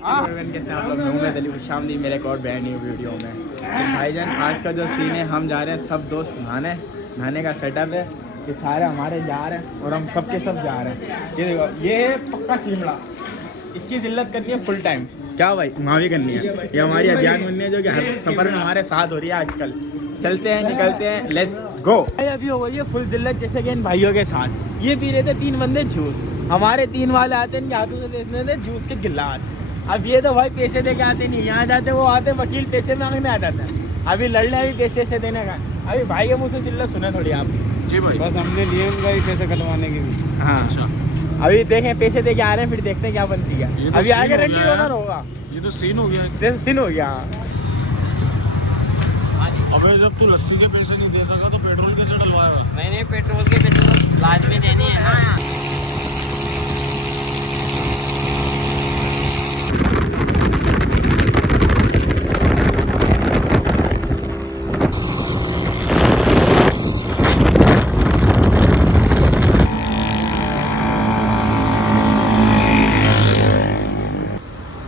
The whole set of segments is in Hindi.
के साथ लोग मैं दिलीप शामली मेरे एक और ब्रांड न्यू वीडियो में। तो भाईजान आज का जो सीन है, हम जा रहे हैं सब दोस्त नहाने का सेटअप है। ये सारे हमारे जा रहे हैं और हम सब के सब जा रहे हैं। ये देखो, ये है पक्का शिमला, इसकी जिल्लत करनी है फुल टाइम। क्या भाई वहाँ भी करनी है। ये हमारी अध्यात्म बननी है जो कि हर सफर में हमारे साथ हो रही है आजकल। चलते हैं, निकलते हैं, लेट्स गो। अभी हो गई है फुल जिल्लत, जैसे कि इन भाइयों के साथ ये पी रहे थे 3 बंदे जूस। हमारे 3 वाले आते हैं, इनके हाथों से बेचने थे जूस के गिलास। अब ये तो भाई पैसे दे के आते नहीं, यहाँ जाते वो आते वकील पैसे मांगने आ जाता है। अभी लड़ने अभी पैसे से देने का। अभी भाई के मुँह से जिल्लत सुने थोड़ी आप। जी भाई, बस हमने लिए पैसे कटवाने के भी। हाँ अच्छा, अभी देखें पैसे दे के आ रहे हैं, फिर देखते हैं क्या बनती है। तो अभी आगे रंडी ओनर होगा। ये तो सीन हो गया है। जैसे सीन हो गया। अबे जब तू लस्सी के पैसे नहीं दे सका तो पेट्रोल कैसे डलवाएगा? मैंने पेट्रोल के पैसे तो लाजमी देनी है ना।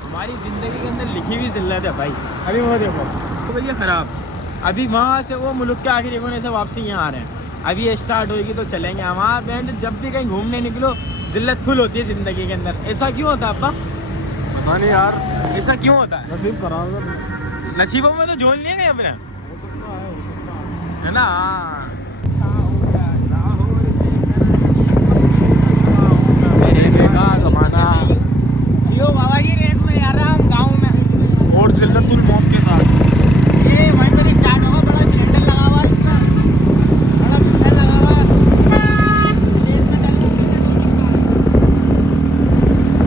हमारी जिंदगी के अंदर लिखी हुई जिल्लत है भाई। अभी वो देखो तो भैया खराब। अभी वहाँ से वो मुल्क के आखिरी कोने से वापसी यहाँ आ रहे हैं। अभी ये स्टार्ट होगी तो चलेंगे वहाँ बैंड। जब भी कहीं घूमने निकलो जिल्लत फुल होती है जिंदगी के अंदर। ऐसा क्यों होता है अब्बा? पता नहीं यार, ऐसा क्यों होता है? नसीब खराब नसीबों में तो झोल नहीं है अपने, हो सकता है। है ना। जमाना यो बाबा की रेत में यार हम गाँव में और जिल्लतुल मौत के साथ ये वहीं पर स्टार्ट होगा। बड़ा सिलेंडर लगा हुआ है इसका, बड़ा सिलेंडर लगा हुआ है।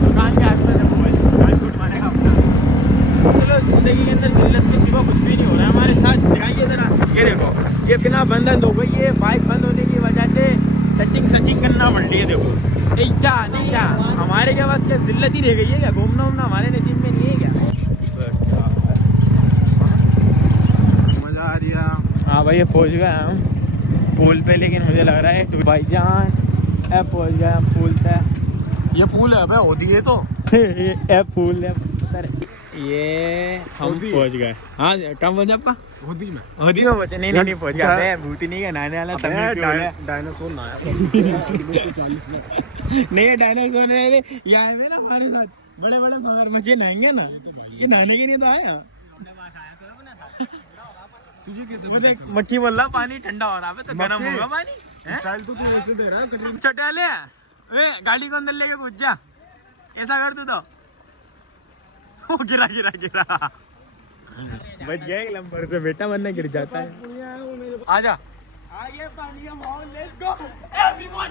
दुकान के आसपास है वो, दुकान टूट मारेगा अपना। चलो, जिंदगी के अंदर जिल्लत के सिवा कुछ भी नहीं हो रहा है हमारे साथ। दिखाइए जरा, ये देखो, ये बिना बंधन हो गई। ये बाइक बंद होने की वजह से टचिंग सचिंग करना पड़ रही है। देखो नहीं क्या हमारे क्या पास क्या जिल्लत ही रह गई है क्या? घूमना उमना हमारे नसीब में नहीं है क्या? मजा आ रही है। हाँ भाई, ये पहुँच गए हम पुल पे, लेकिन मुझे लग रहा है भाईजान अब पहुँच गए हम पुल पे। ये पुल है अबे, होती है तो ये पुल है। ये हम पहुँच गए। हाँ, कम पहुँचा आपका? होती में पहुँचे? नहीं पहुँच गया। भूती नहीं है नहाने वाला तब डायनासोर ना आया। नहीं है डायनासोर ने यहाँ में ना हमारे साथ बड़े बड़े मगरमच्छ नहाएंगे ना। ये नहाने के लिए तो आया। तुझे कैसे वो देख, मक्खी बोल रहा पानी ठंडा हो रहा है तो गर्म होगा पानी। स्टाइल तो तू वैसे दे रहा है। छोटे वाले गाड़ी को अंदर लेके घुस जा। ऐसा कर तू तो। वो गिरा बच गया एक लंबर से बेटा, वरना गिर जाता है। आजा, आगे पानी का माहौल, लेट्स गो एवरीवन।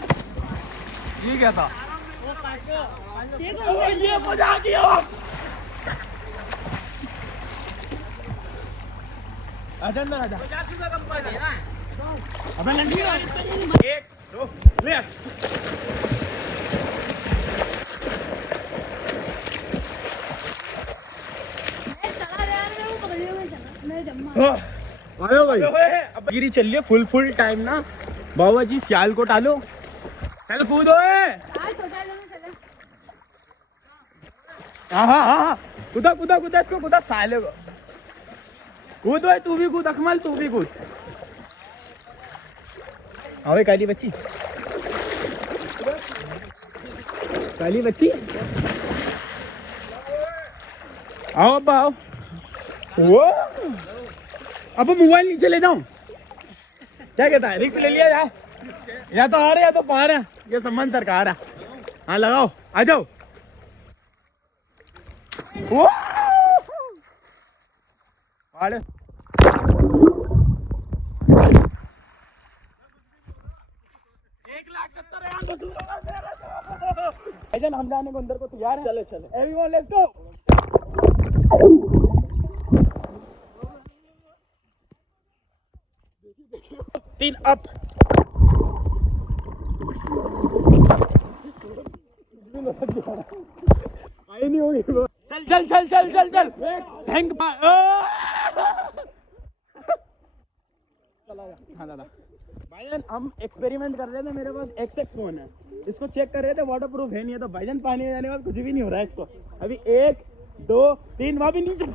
ये क्या था? ये मजा आ गया। आजा अंदर आजा। अबे लंडी 1 2 लेफ्ट। आयो भाई, अब गिरी चल रही है फुल टाइम ना। बाबा जी सियाल को टालो, चल कूदो। हाँ, कूदा इसको, कूदा साले को। कूदो, तू भी कूद अकमल, तू भी कूद। आओ काली बच्ची, काली बच्ची आओ अब्बा आओ। वो अब मोबाइल नीचे ले जाऊं? क्या कहता है? रिक्स ले लिया जाए, या तो आ रहे या तो पा रहे। ये सम्मान सरकार है। हाँ लगाओ, आ जाओ। वो 1,70,000 हम जाने को अंदर को तैयार है। चले एवरीवन लेट्स गो। तीन अप। आई नहीं होगी। चल थैंक चला जा। हाँ दादा भाईजान, हम एक्सपेरिमेंट कर रहे थे। मेरे पास XX फोन है, इसको चेक कर रहे थे वाटर प्रूफ है नहीं है। तो भाईजान पानी में जाने के बाद कुछ भी नहीं हो रहा है इसको। अभी 1 2 3 वहां भी नीचे।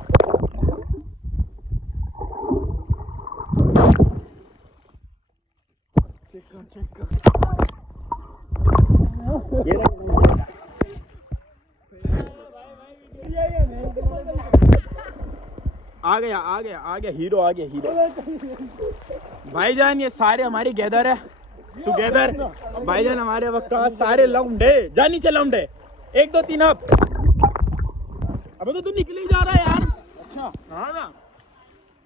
आ गया हीरो आ गया हीरो। भाईजान ये सारे हमारी गैदर है टुगेदर। भाईजान हमारे वक्त सारे लौंडे जा नीचे लौंडे 1 2 3 अब। अबे तो तू निकल ही जा रहा है यार। अच्छा हाँ ना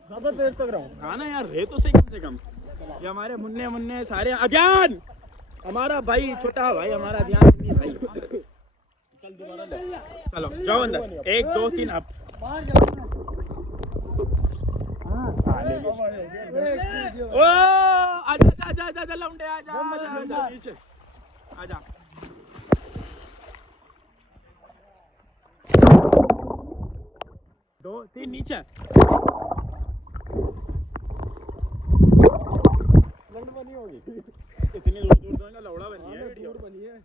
ज्यादा देर तक रहूं। हाँ ना यार रहे तो सही कम से कम। ये हमारे मुन्ने मुन्ने सारे अज्ञान हमारा भाई छोटा भाई हमारा ध्यान नहीं भाई। चल दोबारा ले चलो जाओ अंदर 1 2 3 अब। ओ आजा आजा आजा लौंडे आजा नीचे आजा। 2 3 नीचे। लंड बनी होगी इतनी दूर दूर लौड़ा बनी है वीडियो बनी है।